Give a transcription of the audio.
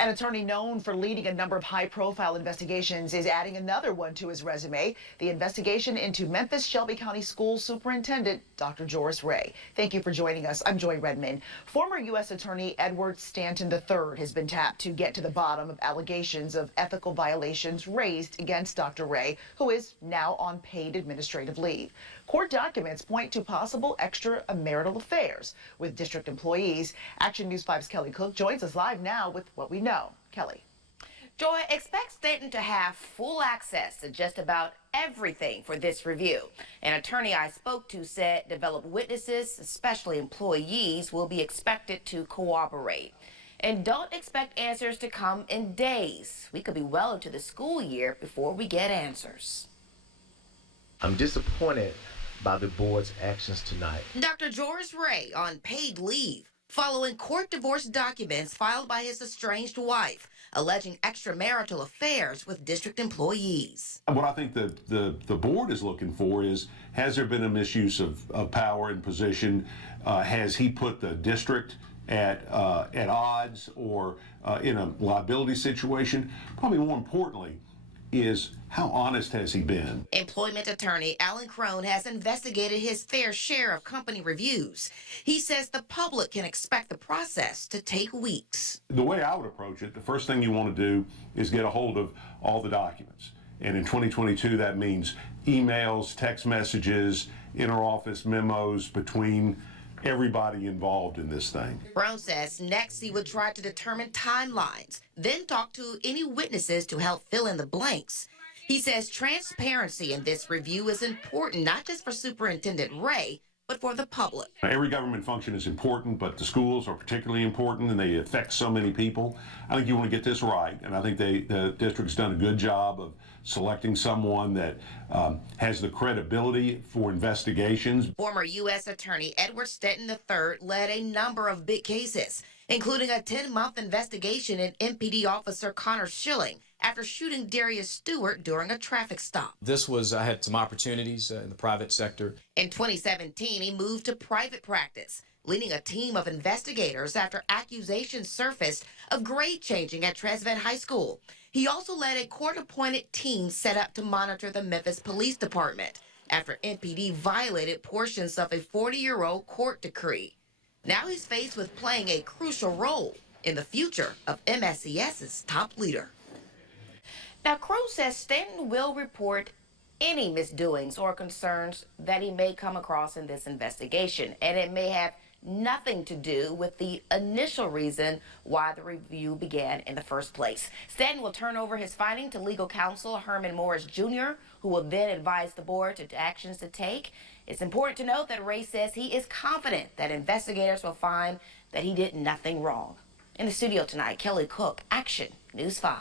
An attorney known for leading a number of high-profile investigations is adding another one to his resume, the investigation into Memphis Shelby County Schools Superintendent Dr. Joris Ray. Thank you for joining us. I'm Joy Redmond. Former U.S. Attorney Edward Stanton III has been tapped to get to the bottom of allegations of ethical violations raised against Dr. Ray, who is now on paid administrative leave. Court documents point to possible extramarital affairs with district employees. Action News 5's Kelly Cook joins us live now with what we know. Kelly. Joy, expect Stanton to have full access to just about everything for this review. An attorney I spoke to said developed witnesses, especially employees, will be expected to cooperate. And don't expect answers to come in days. We could be well into the school year before we get answers. I'm disappointed by the board's actions tonight. Dr. Joris Ray on paid leave following court divorce documents filed by his estranged wife alleging extramarital affairs with district employees. What I think the board is looking for is, has there been a misuse of power and position? Has he put the district at odds or in a liability situation? Probably more importantly is, how honest has he been? Employment attorney Alan Crone has investigated his fair share of company reviews. He says the public can expect the process to take weeks. The way I would approach it, the first thing you want to do is get a hold of all the documents. And in 2022, that means emails, text messages, interoffice memos between everybody involved in this thing. Crone says next he would try to determine timelines, then talk to any witnesses to help fill in the blanks. He says transparency in this review is important, not just for Superintendent Ray, but for the public. Every government function is important, but the schools are particularly important, and they affect so many people. I think you want to get this right, and I think the district's done a good job of selecting someone that has the credibility for investigations. Former U.S. Attorney Edward Stanton III led a number of big cases, including a 10-month investigation in MPD officer Connor Schilling after shooting Darius Stewart during a traffic stop. I had some opportunities in the private sector. In 2017, he moved to private practice, leading a team of investigators after accusations surfaced of grade changing at Trezevant High School. He also led a court-appointed team set up to monitor the Memphis Police Department after MPD violated portions of a 40-year-old court decree. Now he's faced with playing a crucial role in the future of MSCS's top leader. Now, Crone says Stanton will report any misdoings or concerns that he may come across in this investigation, and it may have nothing to do with the initial reason why the review began in the first place. Stanton will turn over his finding to legal counsel Herman Morris Jr., who will then advise the board to actions to take. It's important to note that Ray says he is confident that investigators will find that he did nothing wrong. In the studio tonight, Kelly Cook, Action News 5.